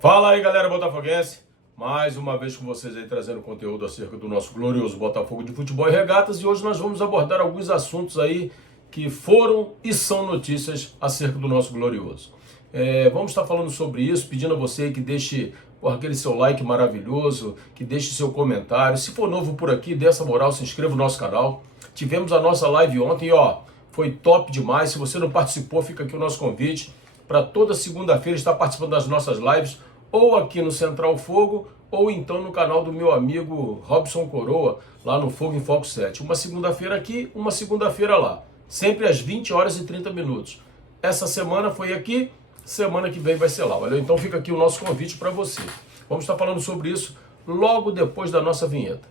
Fala aí, galera botafoguense, mais uma vez com vocês aí trazendo conteúdo acerca do nosso glorioso Botafogo de Futebol e Regatas, e hoje nós vamos abordar alguns assuntos aí que foram e são notícias acerca do nosso glorioso. Vamos estar falando sobre isso, pedindo a você que deixe aquele seu like maravilhoso, que deixe seu comentário. Se for novo por aqui, dê essa moral, se inscreva no nosso canal. Tivemos a nossa live ontem e foi top demais. Se você não participou, fica aqui o nosso convite para toda segunda-feira estar participando das nossas lives, ou aqui no Central Fogo, ou então no canal do meu amigo Robson Coroa, lá no Fogo em Foco 7. Uma segunda-feira aqui, uma segunda-feira lá. Sempre às 20 horas e 30 minutos. Essa semana foi aqui, semana que vem vai ser lá. Valeu? Então fica aqui o nosso convite para você. Vamos estar falando sobre isso logo depois da nossa vinheta.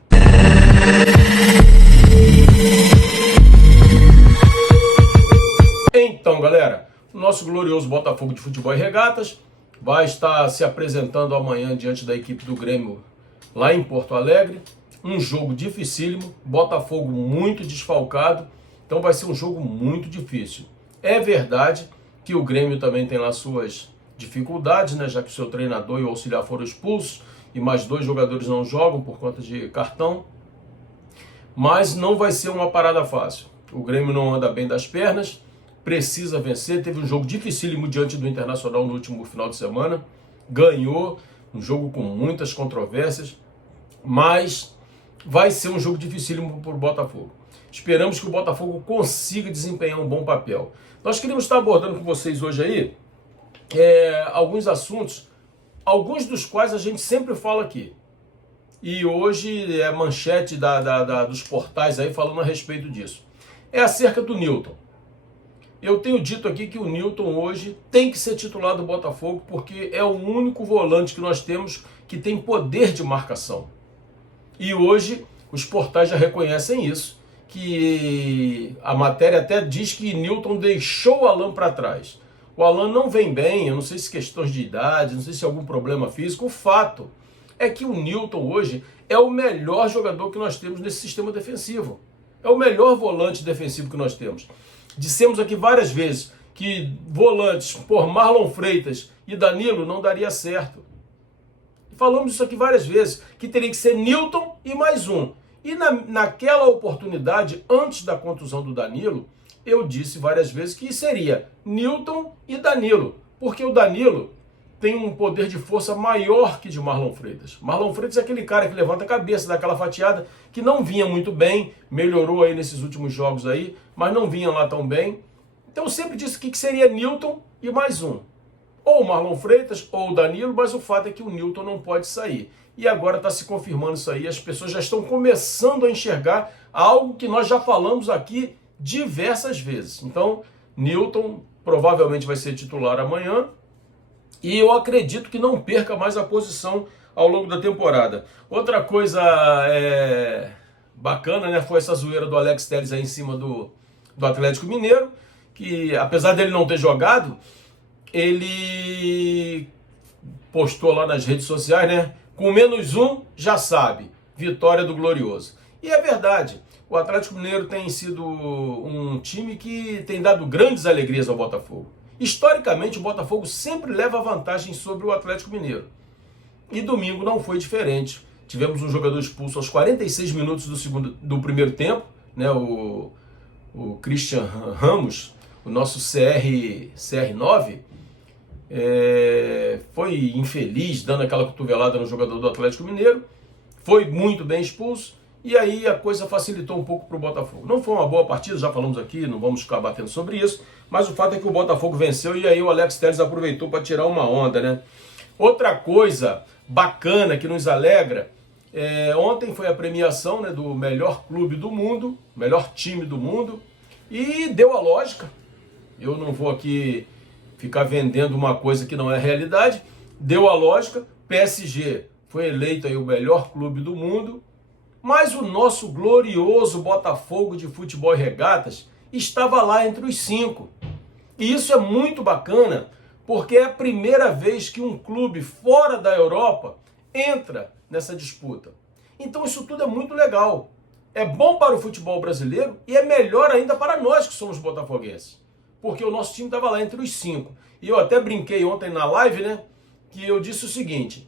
Então, galera, o nosso glorioso Botafogo de Futebol e Regatas vai estar se apresentando amanhã diante da equipe do Grêmio lá em Porto Alegre. Um jogo dificílimo, Botafogo muito desfalcado, então vai ser um jogo muito difícil. É verdade que o Grêmio também tem lá suas dificuldades, né, já que o seu treinador e o auxiliar foram expulsos e mais 2 jogadores não jogam por conta de cartão, mas não vai ser uma parada fácil. O Grêmio não anda bem das pernas, precisa vencer, teve um jogo dificílimo diante do Internacional no último final de semana, ganhou, um jogo com muitas controvérsias, mas vai ser um jogo dificílimo para o Botafogo. Esperamos que o Botafogo consiga desempenhar um bom papel. Nós queríamos estar abordando com vocês hoje aí alguns assuntos, alguns dos quais a gente sempre fala aqui. E hoje é manchete dos portais aí falando a respeito disso. É acerca do Nilton. Eu tenho dito aqui que o Nilton hoje tem que ser titular do Botafogo porque é o único volante que nós temos que tem poder de marcação. E hoje os portais já reconhecem isso, que a matéria até diz que Nilton deixou o Alan para trás. O Alan não vem bem, eu não sei se questões de idade, não sei se algum problema físico. O fato é que o Nilton hoje é o melhor jogador que nós temos nesse sistema defensivo. É o melhor volante defensivo que nós temos. Dissemos aqui várias vezes que volantes por Marlon Freitas e Danilo não daria certo. Falamos isso aqui várias vezes, que teria que ser Nilton e mais um. E naquela oportunidade, antes da contusão do Danilo, eu disse várias vezes que seria Nilton e Danilo, porque o Danilo tem um poder de força maior que de Marlon Freitas. Marlon Freitas é aquele cara que levanta a cabeça, dá aquela fatiada, que não vinha muito bem, melhorou aí nesses últimos jogos aí, mas não vinha lá tão bem. Então eu sempre disse que seria Nilton e mais um. Ou o Marlon Freitas ou o Danilo, mas o fato é que o Nilton não pode sair. E agora está se confirmando isso aí, as pessoas já estão começando a enxergar algo que nós já falamos aqui diversas vezes. Então, Nilton provavelmente vai ser titular amanhã, e eu acredito que não perca mais a posição ao longo da temporada. Outra coisa bacana, né, foi essa zoeira do Alex Telles aí em cima do Atlético Mineiro, que apesar dele não ter jogado, ele postou lá nas redes sociais, né, com -1 já sabe, vitória do Glorioso. E é verdade, o Atlético Mineiro tem sido um time que tem dado grandes alegrias ao Botafogo. Historicamente, o Botafogo sempre leva vantagem sobre o Atlético Mineiro. E domingo não foi diferente. Tivemos um jogador expulso aos 46 minutos do primeiro tempo, né? O Christian Ramos, o nosso CR9, foi infeliz, dando aquela cotovelada no jogador do Atlético Mineiro. Foi muito bem expulso. E aí a coisa facilitou um pouco para o Botafogo. Não foi uma boa partida, já falamos aqui, não vamos ficar batendo sobre isso, mas o fato é que o Botafogo venceu e aí o Alex Telles aproveitou para tirar uma onda, né? Outra coisa bacana que nos alegra, ontem foi a premiação, né, do melhor clube do mundo, melhor time do mundo, e deu a lógica. Eu não vou aqui ficar vendendo uma coisa que não é realidade. Deu a lógica, PSG foi eleito aí o melhor clube do mundo, mas o nosso glorioso Botafogo de Futebol e Regatas estava lá entre os 5. E isso é muito bacana, porque é a primeira vez que um clube fora da Europa entra nessa disputa. Então isso tudo é muito legal. É bom para o futebol brasileiro e é melhor ainda para nós que somos botafoguenses. Porque o nosso time estava lá entre os 5. E eu até brinquei ontem na live, né? que eu disse o seguinte: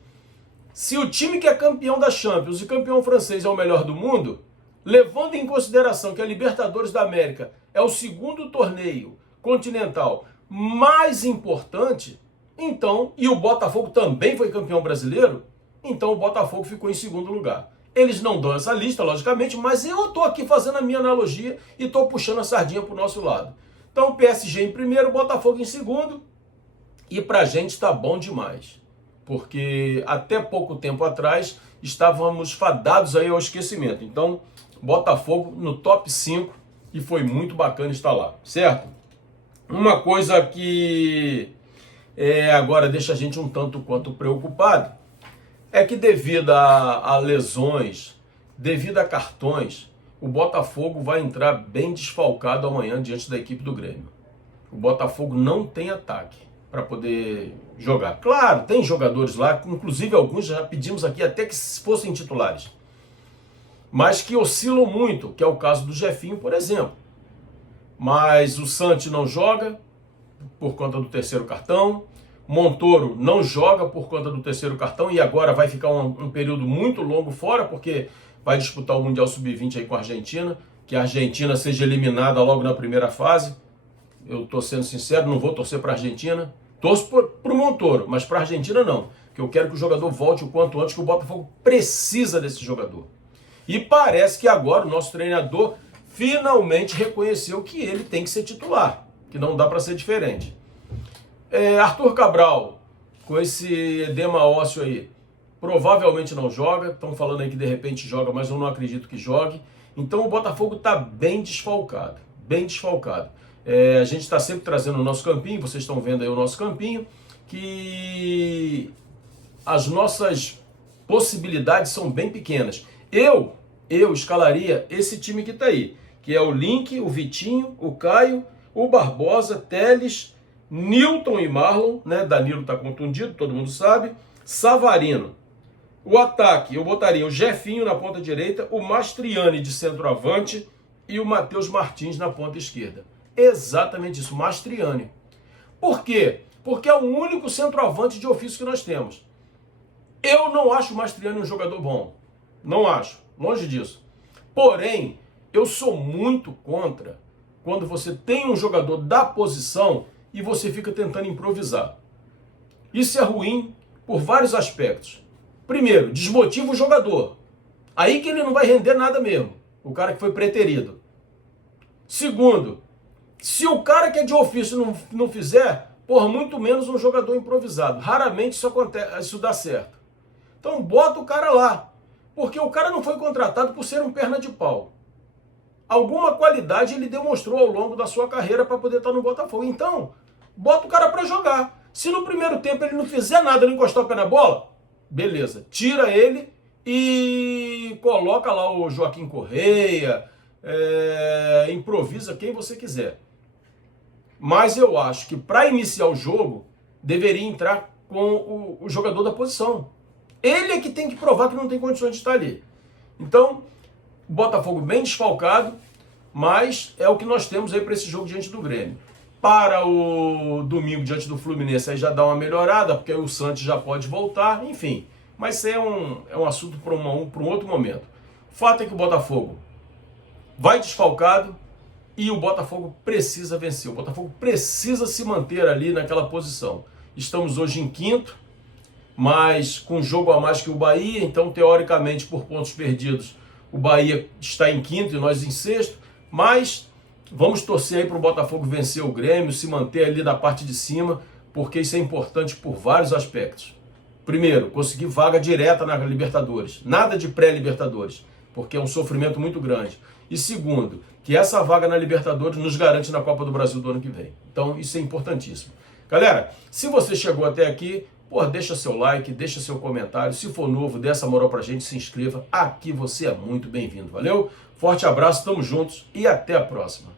se o time que é campeão da Champions e campeão francês é o melhor do mundo, levando em consideração que a Libertadores da América é o segundo torneio continental mais importante, então, e o Botafogo também foi campeão brasileiro, então o Botafogo ficou em segundo lugar. Eles não dão essa lista, logicamente, mas eu estou aqui fazendo a minha analogia e estou puxando a sardinha para o nosso lado. Então, PSG em primeiro, Botafogo em segundo, e para a gente está bom demais. Porque até pouco tempo atrás estávamos fadados aí ao esquecimento. Então, Botafogo no top 5 e foi muito bacana estar lá, certo? Uma coisa que agora deixa a gente um tanto quanto preocupado é que devido a lesões, devido a cartões, o Botafogo vai entrar bem desfalcado amanhã diante da equipe do Grêmio. O Botafogo não tem ataque para poder jogar. Claro, tem jogadores lá, inclusive alguns já pedimos aqui até que fossem titulares, mas que oscilam muito, que é o caso do Jefinho, por exemplo. Mas o Santi não joga por conta do terceiro cartão, Montoro não joga por conta do terceiro cartão e agora vai ficar um período muito longo fora, porque vai disputar o Mundial Sub-20 aí com a Argentina, que a Argentina seja eliminada logo na primeira fase. Eu estou sendo sincero, não vou torcer para a Argentina. Torço para o Montoro, mas para a Argentina não. Porque eu quero que o jogador volte o quanto antes, que o Botafogo precisa desse jogador. E parece que agora o nosso treinador finalmente reconheceu que ele tem que ser titular, que não dá para ser diferente. Arthur Cabral, com esse edema ósseo aí, provavelmente não joga. Estão falando aí que de repente joga, mas eu não acredito que jogue. Então o Botafogo está bem desfalcado, bem desfalcado. A gente está sempre trazendo o nosso campinho, vocês estão vendo aí o nosso campinho, que as nossas possibilidades são bem pequenas. Eu escalaria esse time que está aí, que é o Link, o Vitinho, o Caio, o Barbosa, Teles, Nilton e Marlon, né? Danilo está contundido, todo mundo sabe. Savarino. O ataque, eu botaria o Jefinho na ponta direita, o Mastriani de centroavante e o Matheus Martins na ponta esquerda. Exatamente isso, Mastriani. Por quê? Porque é o único centroavante de ofício que nós temos. Eu não acho o Mastriani um jogador bom. Não acho, longe disso. Porém, eu sou muito contra quando você tem um jogador da posição e você fica tentando improvisar. Isso é ruim por vários aspectos. Primeiro, desmotiva o jogador. Aí que ele não vai render nada mesmo, o cara que foi preterido. Segundo, se o cara que é de ofício não fizer, por muito menos um jogador improvisado. Raramente isso acontece, isso dá certo. Então bota o cara lá, porque o cara não foi contratado por ser um perna de pau. Alguma qualidade ele demonstrou ao longo da sua carreira para poder estar no Botafogo. Então, bota o cara para jogar. Se no primeiro tempo ele não fizer nada, não encostar o pé na bola, beleza. Tira ele e coloca lá o Joaquim Correia, improvisa quem você quiser. Mas eu acho que para iniciar o jogo, deveria entrar com o jogador da posição. Ele é que tem que provar que não tem condições de estar ali. Então, Botafogo bem desfalcado, mas é o que nós temos aí para esse jogo diante do Grêmio. Para o domingo diante do Fluminense aí já dá uma melhorada, porque aí o Santos já pode voltar, enfim. Mas isso é um assunto para um outro momento. O fato é que o Botafogo vai desfalcado e o Botafogo precisa vencer. O Botafogo precisa se manter ali naquela posição. Estamos hoje em quinto, mas com jogo a mais que o Bahia, então teoricamente por pontos perdidos o Bahia está em quinto e nós em sexto, mas vamos torcer aí para o Botafogo vencer o Grêmio, se manter ali na parte de cima, porque isso é importante por vários aspectos. Primeiro, conseguir vaga direta na Libertadores, nada de pré-Libertadores, porque é um sofrimento muito grande. E segundo, que essa vaga na Libertadores nos garante na Copa do Brasil do ano que vem. Então isso é importantíssimo. Galera, se você chegou até aqui, deixa seu like, deixa seu comentário. Se for novo, dê essa moral pra gente, se inscreva. Aqui você é muito bem-vindo. Valeu? Forte abraço, tamo juntos e até a próxima.